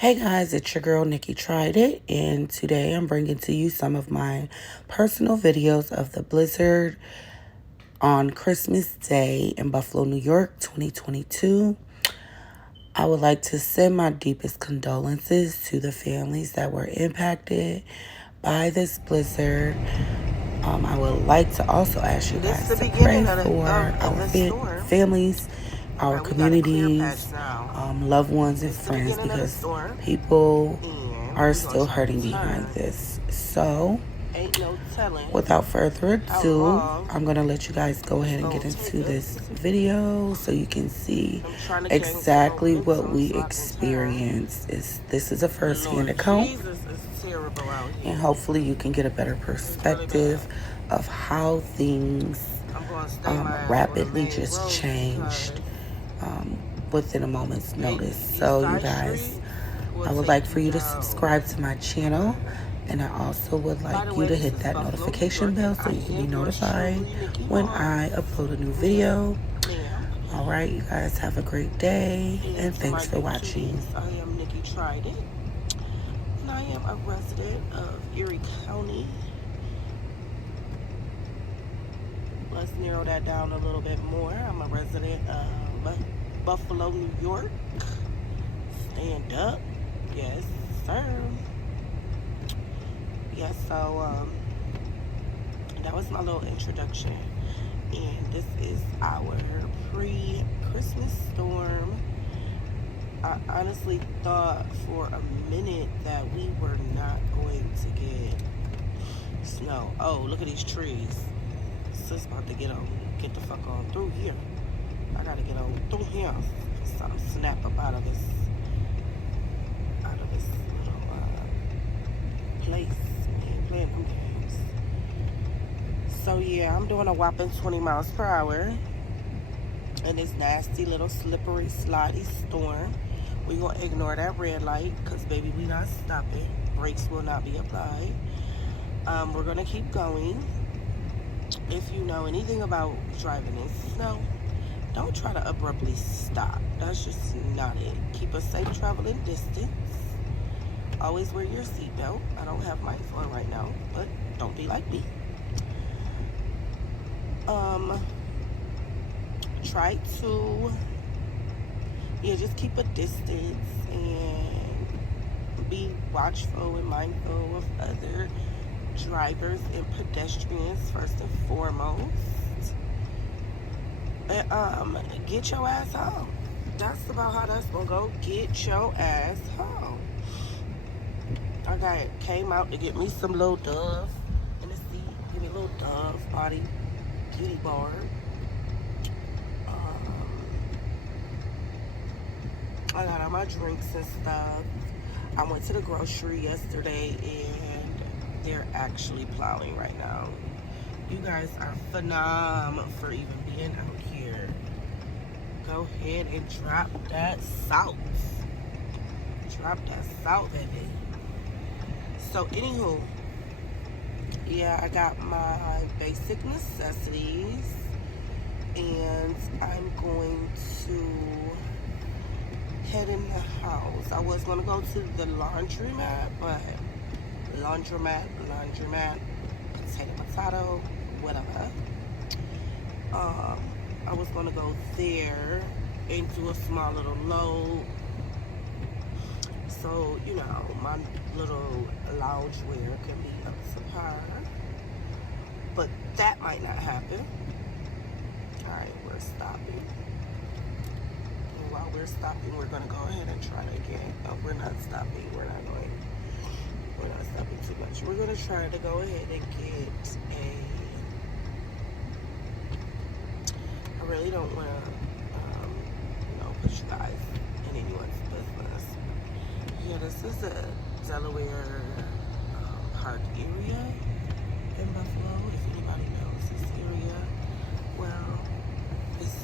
Hey guys, it's your girl Nikki Tried It, and today I'm bringing to you some of my personal videos of the blizzard on Christmas Day in Buffalo, New York, 2022. I would like to send my deepest condolences to the families that were impacted by this blizzard. I would like to also ask you guys to pray for our families, our communities, loved ones, and friends, because people are still hurting behind this. So, without further ado, I'm going to let you guys go ahead and get into this video so you can see exactly what we experienced. This is a first-hand account, and hopefully you can get a better perspective of how things rapidly just changed within a moment's notice. So you guys, I would like for you to subscribe to my channel, and I also would like you to hit that notification bell so you can be notified when I upload a new video. Alright, you guys have a great day, and thanks for watching. I am Nikki Tried It, and I am a resident of Erie County. Let's narrow that down a little bit more. I'm a resident of Buffalo, New York. Stand up. Yes, sir. Yes, so that was my little introduction. And this is our pre-Christmas storm. I honestly thought for a minute that we were not going to get snow. Oh, look at these trees. Sis about to get the fuck on through here. I gotta get on through here. Something snap up out of this little place. We ain't playing them games. So yeah, I'm doing a whopping 20 miles per hour in this nasty little slippery slidey storm. We gonna ignore that red light because baby, we not stopping. Brakes will not be applied. We're gonna keep going. If you know anything about driving in snow, don't try to abruptly stop. That's just not it. Keep a safe traveling distance. Always wear your seatbelt. I don't have mine on right now, but don't be like me. Try to, just keep a distance and be watchful and mindful of other drivers and pedestrians first and foremost. And get your ass home. That's about how that's gonna go. Get your ass home. I came out to get me some little Dove in the seat. Give me a little Dove body beauty bar. I got all my drinks and stuff. I went to the grocery yesterday and they're actually plowing right now. You guys are phenomenal for even being out here. Go ahead and drop that salt. Drop that salt, baby. So, anywho, yeah, I got my basic necessities, and I'm going to head in the house. I was going to go to the laundromat, but laundromat, potato, whatever. I was going to go there and do a small little load. So, my little loungewear can be up to par. But that might not happen. Alright, we're stopping. And while we're stopping, we're going to go ahead and try it again. Oh, we're not stopping. We're not stopping too much. We're going to try to go ahead and get I really don't want to, put you guys in anyone's business. Yeah, this is a Delaware Park area in Buffalo. If anybody knows this area, well, this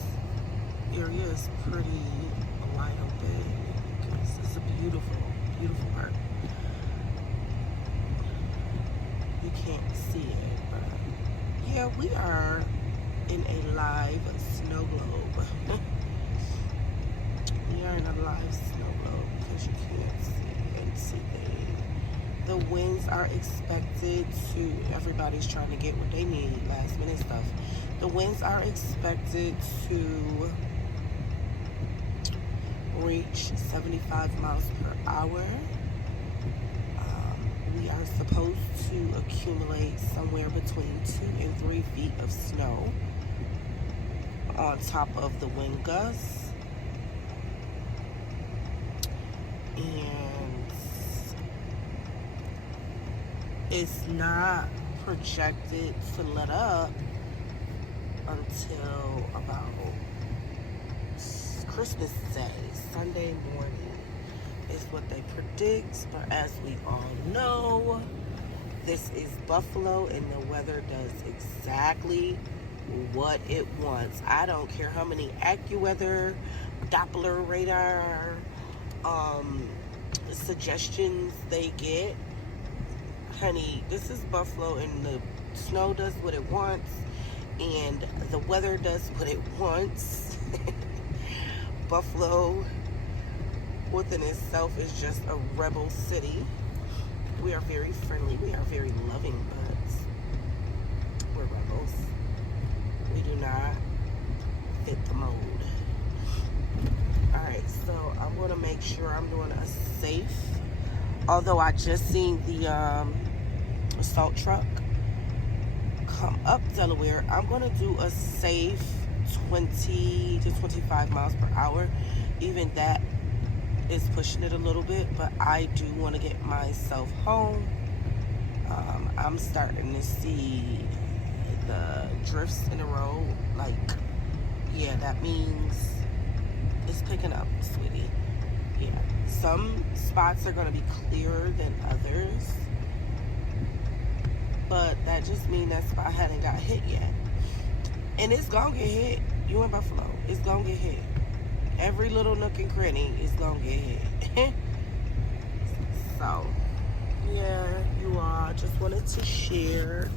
area is pretty wide open. It's a beautiful, beautiful park. You can't see it, but yeah, we are in a live snow globe. We are in a live snow globe because you can't see the winds are expected to, everybody's trying to get what they need, last minute stuff. The winds are expected to reach 75 miles per hour. We are supposed to accumulate somewhere between 2 and 3 feet of snow on top of the wind gusts. And it's not projected to let up until about Christmas Day, Sunday morning is what they predict. But as we all know, this is Buffalo and the weather does exactly what it wants. I don't care how many AccuWeather, Doppler radar suggestions they get. Honey, this is Buffalo and the snow does what it wants and the weather does what it wants. Buffalo within itself is just a rebel city. We are very friendly. We are very loving, but we're rebels. We do not fit the mold. Alright, so I'm going to make sure I'm doing a safe. Although I just seen the assault truck come up Delaware, I'm going to do a safe 20 to 25 miles per hour. Even that is pushing it a little bit, but I do want to get myself home. I'm starting to see the drifts in the road. Like, yeah, that means it's picking up, sweetie. Yeah, some spots are going to be clearer than others, but that just means that spot hadn't got hit yet. And it's going to get hit. You in Buffalo, it's going to get hit. Every little nook and cranny is going to get hit. So, yeah, you all. Just wanted to share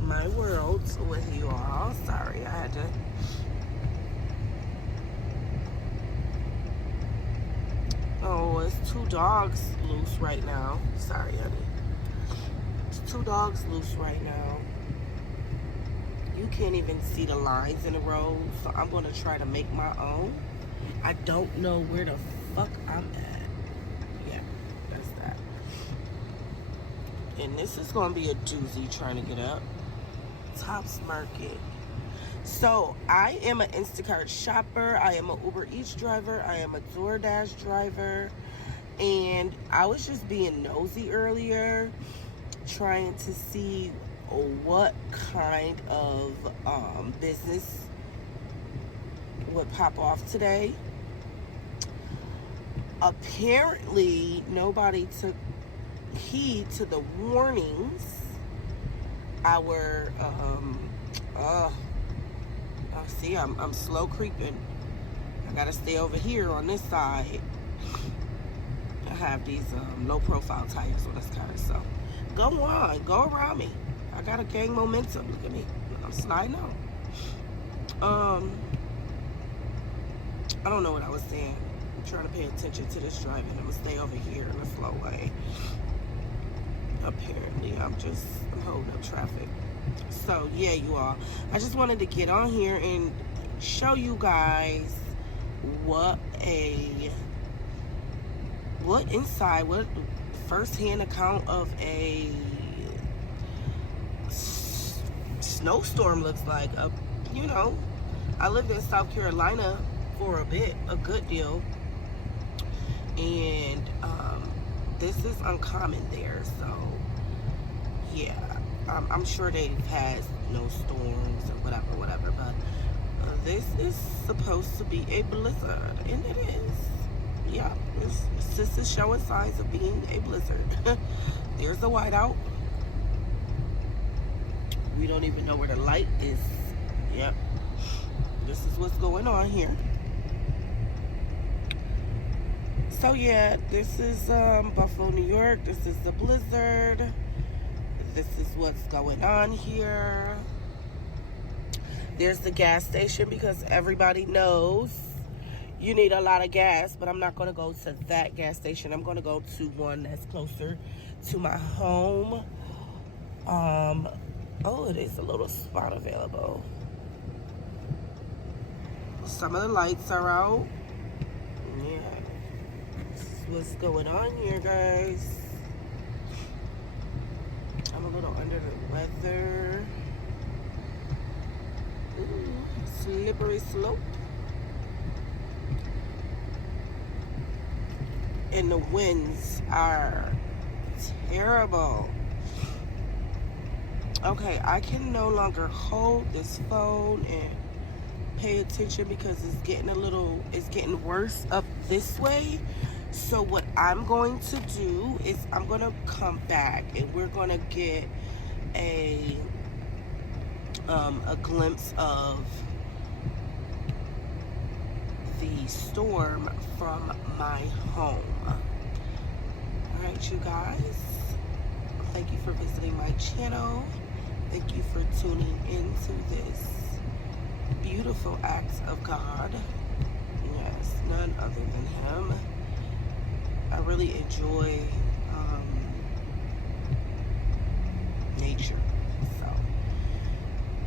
my world with you all. Sorry, I had to. Oh, it's 2 dogs loose right now. Sorry, honey. It's 2 dogs loose right now. You can't even see the lines in the road, so I'm going to try to make my own. I don't know where the fuck I'm at. Yeah, that's that. And this is going to be a doozy trying to get up. Tops Market. So, I am an Instacart shopper. I am an Uber Eats driver. I am a DoorDash driver. And I was just being nosy earlier, trying to see what kind of business would pop off today. Apparently, nobody took heed to the warnings. See, I'm slow creeping. I gotta stay over here on this side. I have these low profile tires on this car, so go on, go around me. I gotta gain momentum. Look at me, I'm sliding on. I don't know what I was saying. I'm trying to pay attention to this driving. I'm gonna stay over here in a slow way. Apparently, I'm holding up traffic. So yeah, you all, I just wanted to get on here and show you guys what first-hand account of a snowstorm looks like. You know, I lived in South Carolina for a good deal, and this is uncommon there. So yeah, I'm sure they've had snowstorms or whatever, but this is supposed to be a blizzard, and it is. Yeah, this is showing signs of being a blizzard. There's the whiteout. We don't even know where the light is. Yep. This is what's going on here. So yeah, this is Buffalo, New York. This is the blizzard. This is what's going on here. There's the gas station, because everybody knows you need a lot of gas, but I'm not going to go to that gas station. I'm going to go to one that's closer to my home. Oh, it is a little spot available. Some of the lights are out. Yeah. What's going on here, guys? I'm a little under the weather. Ooh, slippery slope. And the winds are terrible. Okay, I can no longer hold this phone and pay attention because it's getting worse up this way. So what I'm going to do is I'm going to come back and we're going to get a glimpse of the storm from my home. All right, you guys. Thank you for visiting my channel. Thank you for tuning into this beautiful act of God. Yes, none other than Him. I really enjoy nature. So,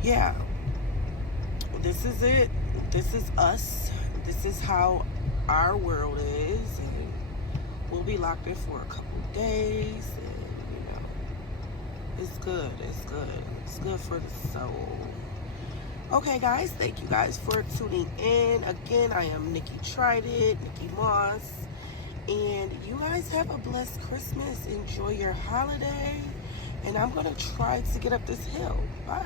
yeah, this is it. This is us. This is how our world is. And we'll be locked in for a couple days. And, it's good. It's good. It's good for the soul. Okay, guys. Thank you guys for tuning in. Again, I am Nikki Tried It, Nikki Moss. And you guys have a blessed Christmas. Enjoy your holiday. And I'm going to try to get up this hill. Bye.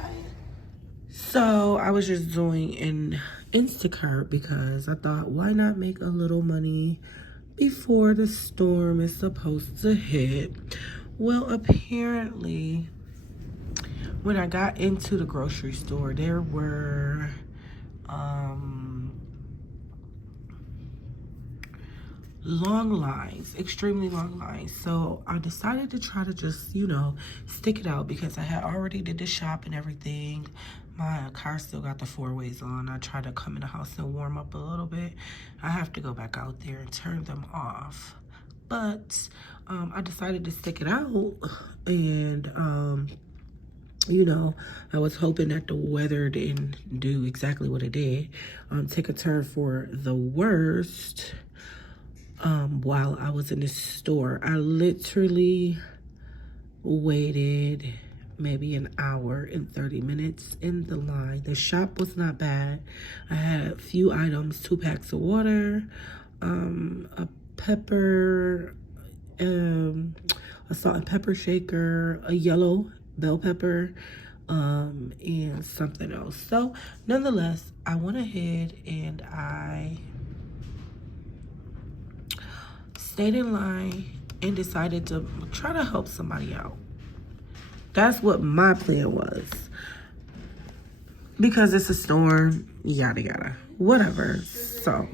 So I was just doing an Instacart because I thought, why not make a little money before the storm is supposed to hit? Well, apparently, when I got into the grocery store, there were long lines, extremely long lines. So I decided to try to just, stick it out because I had already did the shop and everything. My car still got the 4-ways on. I tried to come in the house and warm up a little bit. I have to go back out there and turn them off. But I decided to stick it out. And, I was hoping that the weather didn't do exactly what it did. Take a turn for the worst. While I was in the store, I literally waited maybe an hour and 30 minutes in the line. The shop was not bad. I had a few items, 2 packs of water, a pepper, a salt and pepper shaker, a yellow bell pepper, and something else. So nonetheless, I went ahead and I stayed in line and decided to try to help somebody out. That's what my plan was. Because it's a storm, yada yada, whatever. So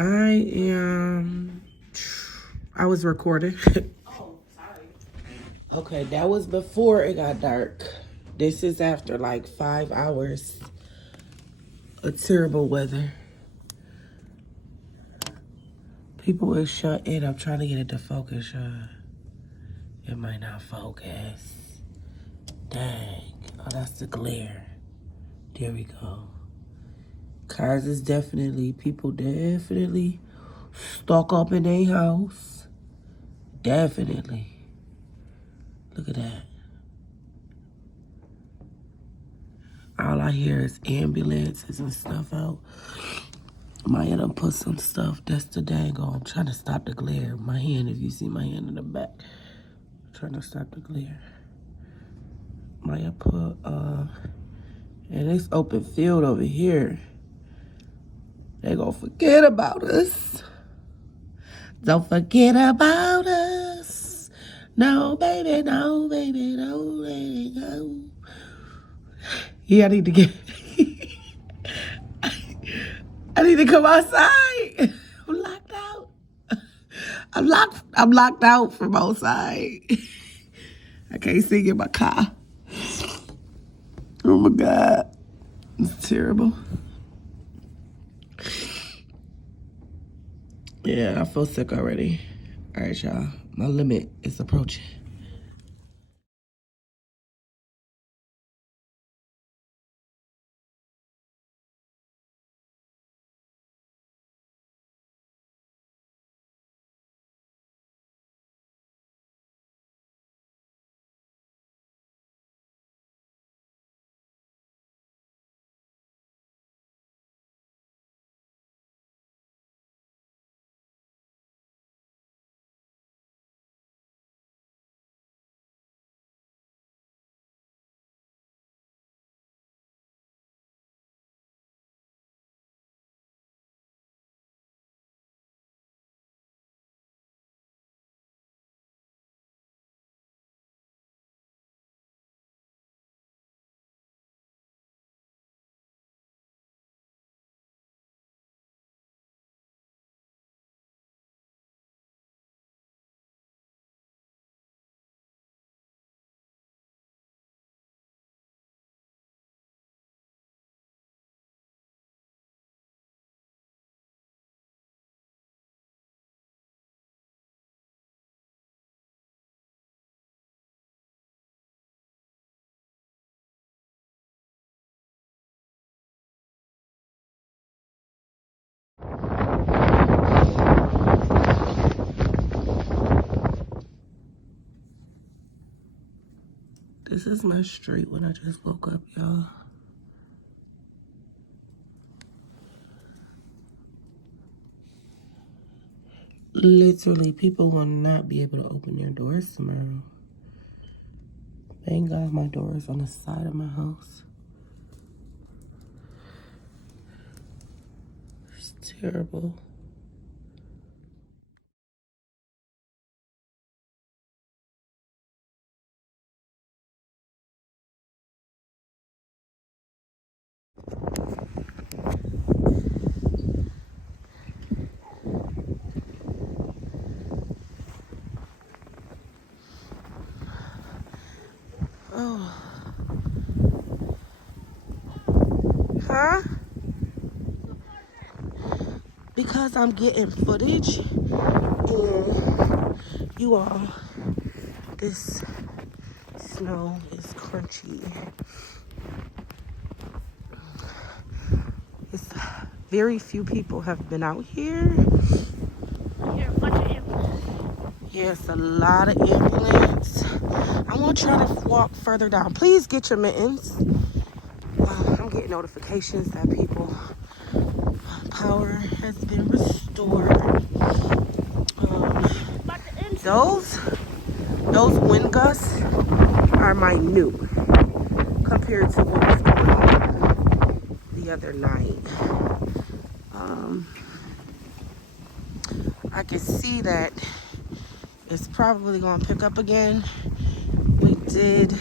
I was recording. Oh, sorry. Okay, that was before it got dark. This is after like 5 hours of terrible weather. People is shut in. I'm trying to get it to focus. It might not focus. Dang. Oh, that's the glare. There we go. Cars is people definitely stuck up in their house. Definitely. Look at that. All I hear is ambulances and stuff out. Maya done put some stuff. That's the dang on. I'm trying to stop the glare. My hand, if you see my hand in the back. I'm trying to stop the glare. Maya put, and it's open field over here. They gonna forget about us. Don't forget about us. No, baby, no, baby, no, baby, no. Yeah, I need to get... I need to come outside. I'm locked out. I'm locked out from outside. I can't sing in my car. Oh my God. It's terrible. Yeah, I feel sick already. All right, y'all. My limit is approaching. This is my street when I just woke up, y'all. Literally, people will not be able to open their doors tomorrow. Thank God my door is on the side of my house. It's terrible. Oh. Huh? Because I'm getting footage and you all, this snow is crunchy. It's very few people have been out here. Here, a bunch of ambulance. Yes, a lot of ambulance. I'm gonna try to walk further down. Please get your mittens. I'm getting notifications that people power has been restored. Those wind gusts are minute compared to what was going on the other night. I can see that it's probably going to pick up again. We did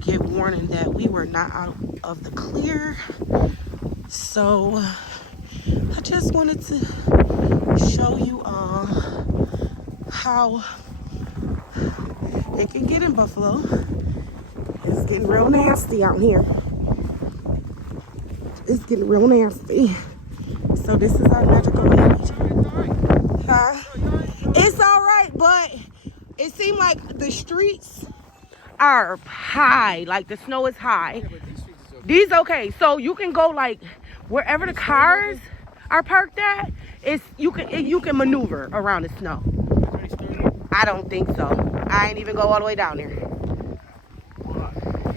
get warning that we were not out of the clear. So I just wanted to show you all how it can get in Buffalo. It's getting real nasty out here. It's getting real nasty. So this is our magical village. Huh? It's all right, but it seemed like the streets are high. Like the snow is high. Yeah, but these okay. So you can go like wherever the cars are parked at. You can maneuver around the snow. I don't think so. I ain't even go all the way down there.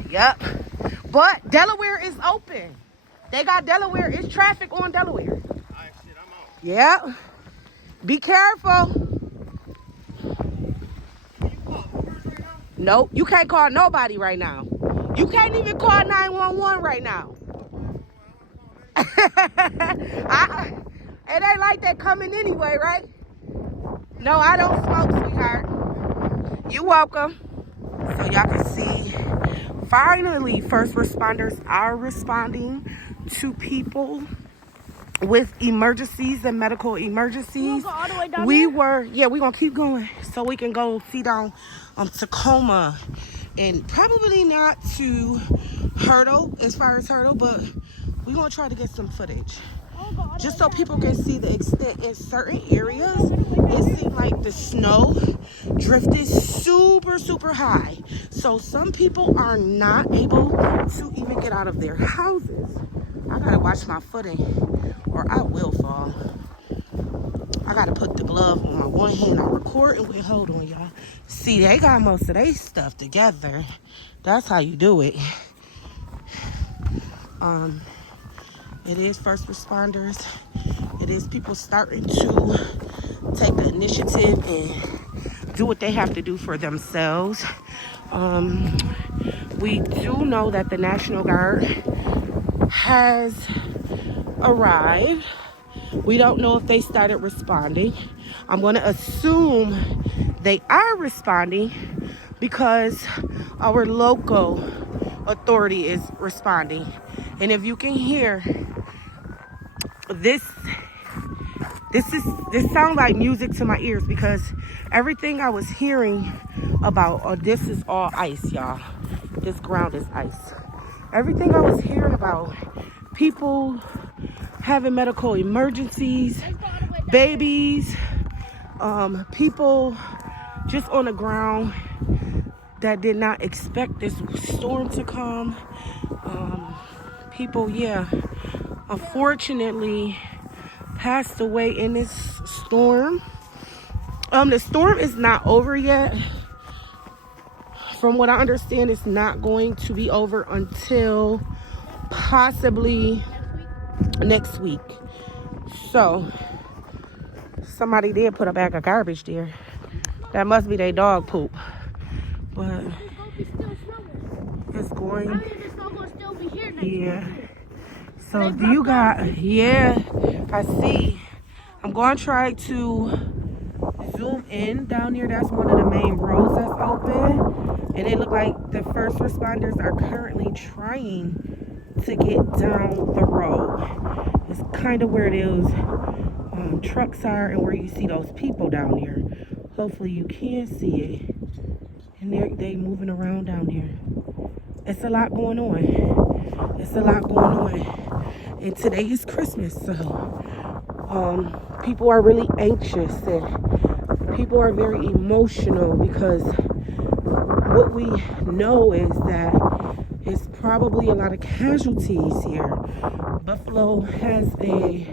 Yep. But Delaware is open. They got Delaware. It's traffic on Delaware. Yep. Be careful. Nope. You can't call nobody right now. You can't even call 911 right now. It ain't like that coming anyway, right? No, I don't smoke, sweetheart. You welcome. So y'all can see, finally, first responders are responding to people with emergencies and medical emergencies. Go all the way down we're gonna keep going so we can go see down Tacoma, and probably not to Hurdle, as far as Hurdle, but we're gonna try to get some footage. just so people can see the extent. In certain areas, it seemed like the snow drifted super, super high. So some people are not able to even get out of their houses. I gotta watch my footing or I will fall. I gotta put the glove on my one hand. I'm recording with, hold on y'all. See, they got most of their stuff together. That's how you do it. It is first responders. It is people starting to take the initiative and do what they have to do for themselves. We do know that the National Guard has arrived. We don't know if they started responding. I'm going to assume they are responding because our local authority is responding. And if you can hear, this sounds like music to my ears because everything I was hearing about, this is all ice, y'all. This ground is ice. Everything I was hearing about, people having medical emergencies, babies, people just on the ground that did not expect this storm to come. People, unfortunately passed away in this storm. The storm is not over yet. From what I understand, it's not going to be over until possibly next week. So somebody did put a bag of garbage there. That must be their dog poop. But it's going. Yeah. So do you got? Yeah, I see. I'm going to try to zoom in down here. That's one of the main roads that's open, and it looked like the first responders are currently trying to get down the road. It's kind of where those trucks are and where you see those people down there. Hopefully you can see it. And they moving around down here. It's a lot going on. It's a lot going on. And today is Christmas, so people are really anxious and people are very emotional because what we know is that it's probably a lot of casualties here. Buffalo has a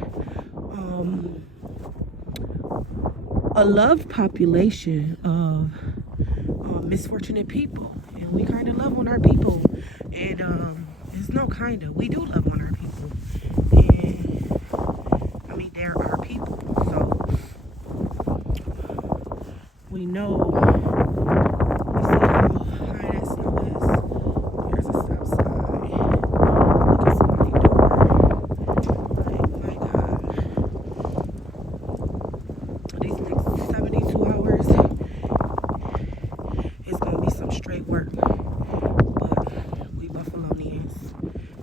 loved population of misfortunate people, and we kind of love on our people, and it's no kind of, we do love on our people, and I mean they're our people, so we know. You see how high that snow is? There's a stop sign. Look at somebody's door. Like, my God. These next 72 hours is gonna be some straight work. But we Buffalonians,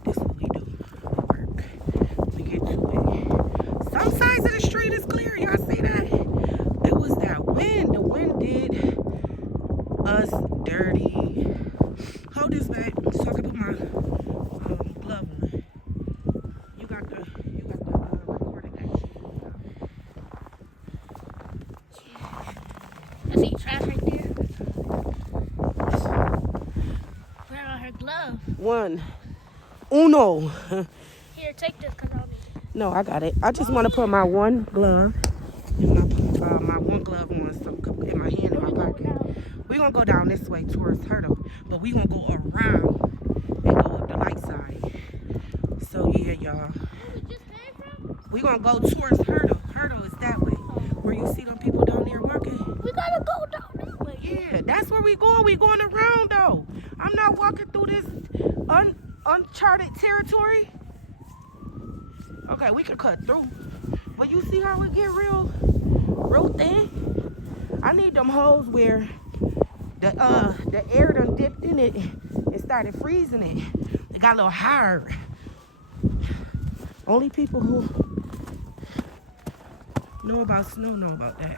this is what we do. We work. We get to it. Some sides of the street is clear. Y'all see that? It was that wind. The wind did us dirty. Hold this back so I can put my glove on. You got the recording action. I see trash right there. Where are her glove? Uno. Here, take this because I'll be. No, I got it. I just want to put my one glove and my one glove on some in my hand in my pocket. We're going to go down this way towards Hurdle, but we're going to go around and go up the light side. So, yeah, y'all. Where we just came from? We're going to go towards Hurdle. Hurdle is that way. Where you see them people down there walking. We got to go down that way. Yeah, that's where we going. We going around, though. I'm not walking through this uncharted territory. Okay, we can cut through. But you see how it get real thin? I need them holes where the air done dipped in it and started freezing it. It got a little hard. Only people who know about snow know about that.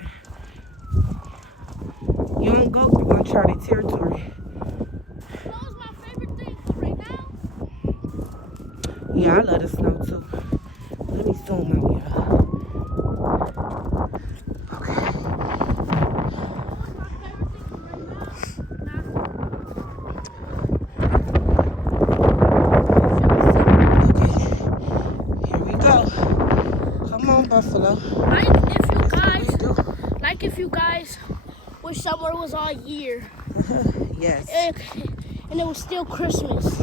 You don't go through uncharted territory. Snow's my favorite thing right now. Yeah, I love the snow too. Let me zoom out, y'all. Okay. Here we go. Come on, Buffalo. Like if you guys wish summer was all year. Yes. And it was still Christmas.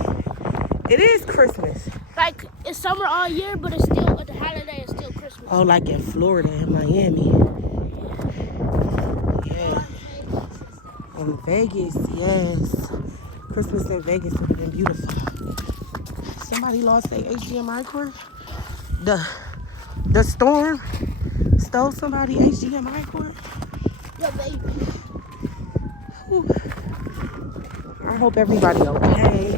It is Christmas. Like it's summer all year, but it's still the holiday is still Christmas. Oh, like in Florida and Miami. Yeah. In Vegas, yes. Christmas in Vegas would have been beautiful. Somebody lost their HDMI cord. The storm stole somebody's HDMI cord. Yeah, baby. Whew. I hope everybody okay.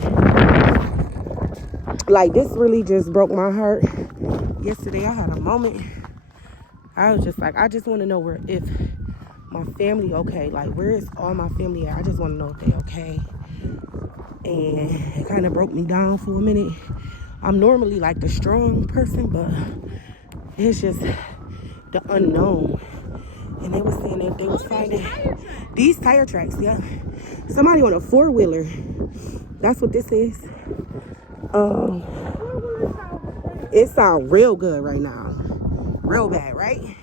Like, this really just broke my heart. Yesterday, I had a moment. I was just like, I just want to know if my family okay. Like, where is all my family at? I just want to know if they okay. And it kind of broke me down for a minute. I'm normally like the strong person, but it's just the unknown. And they were saying that they was finding these tire tracks, yeah. Somebody on a 4-wheeler. That's what this is. It sounds real good right now. Real bad, right?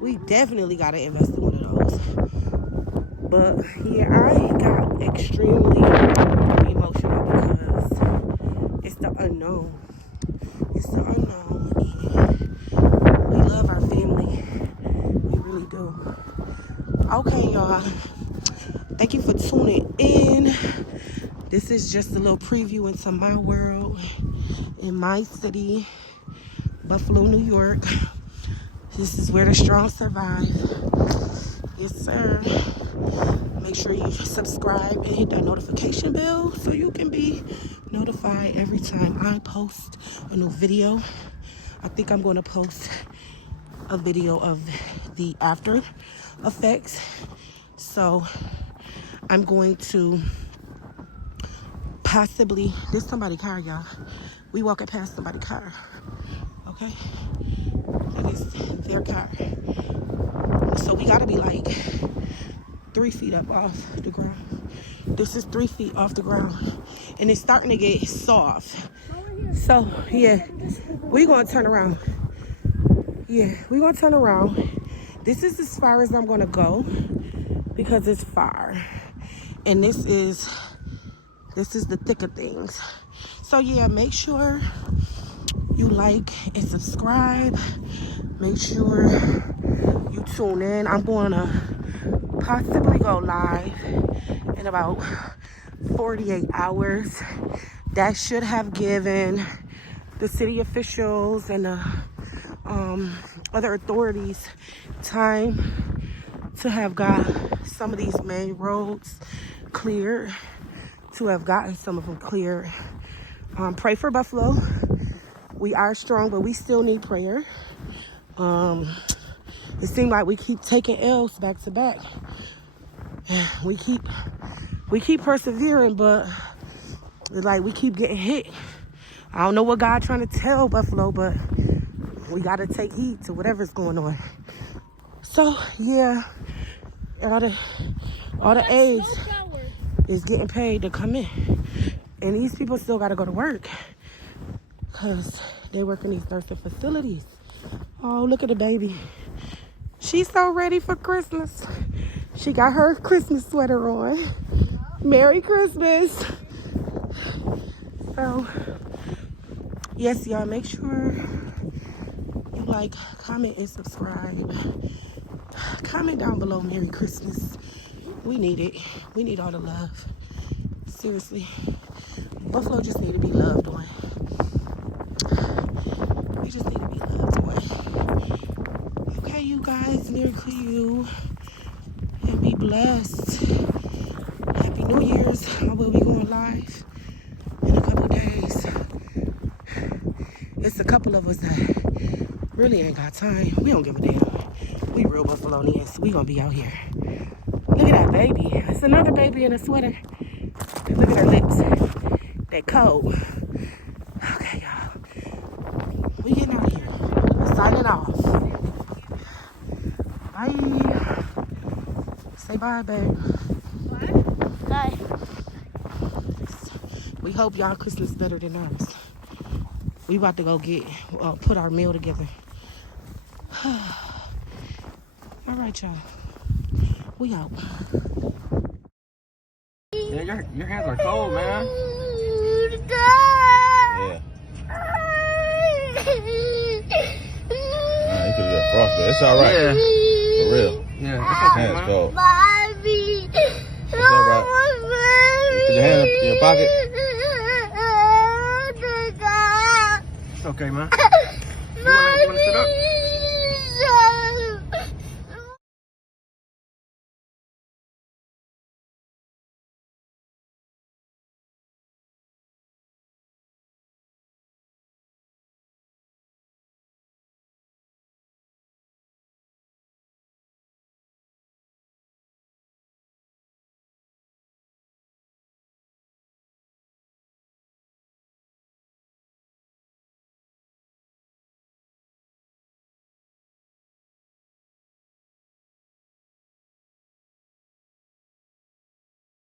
We definitely gotta invest in one of those. But yeah, I got extremely emotional because it's the unknown. It's the unknown. And we love our family. We really do. Okay, y'all. Thank you for tuning in. This is just a little preview into my world in my city, Buffalo, New York. This is where the strong survive. Yes, sir. Make sure you subscribe and hit that notification bell so you can be notified every time I post a new video. I think I'm going to post a video of the after effects. So I'm going to possibly, there's somebody's car, y'all. We walking past somebody's car. Okay? That is their car. So we gotta be like 3 feet up off the ground. This is 3 feet off the ground. And it's starting to get soft. So yeah, we're gonna turn around. Yeah, we're gonna turn around. This is as far as I'm gonna go because it's far. And this is the thick of things. So yeah, make sure you like and subscribe. Make sure you tune in. I'm gonna possibly go live in about 48 hours. That should have given the city officials and the other authorities time to have got some of these main roads cleared, to have gotten some of them cleared. Pray for Buffalo. We are strong, but we still need prayer. It seems like we keep taking L's back to back. We keep persevering, but it's like we keep getting hit. I don't know what God trying to tell Buffalo, but we got to take heed to whatever's going on. So yeah, all the aides is getting paid to come in, and these people still got to go to work because they work in these nursing facilities. Oh, look at the baby. She's so ready for Christmas. She got her Christmas sweater on. Merry Christmas. So, yes, y'all, make sure you like, comment, and subscribe. Comment down below Merry Christmas. We need it. We need all the love. Seriously. Buffalo just need to be loved on. We just need to be loved on. Okay, you guys, Merry to you. And be blessed. Happy New Year's. I will be going live in a couple days. It's a couple of us that really ain't got time. We don't give a damn. We real Buffalonians. We gonna be out here. Look at that baby. It's another baby in a sweater. Look at her lips. They cold. Okay, y'all. We getting out of here. signing off. Bye. Say bye, babe. Bye. We hope y'all Christmas better than ours. We about to go put our meal together. All right, y'all. We out. Yeah, your hands are cold, man. Yeah. You could get frostbite. It's all right. Yeah. For real. Yeah, it's okay, Hands man. cold. It's all right. You put your hand in your pocket. It's okay, man. You wanna sit up?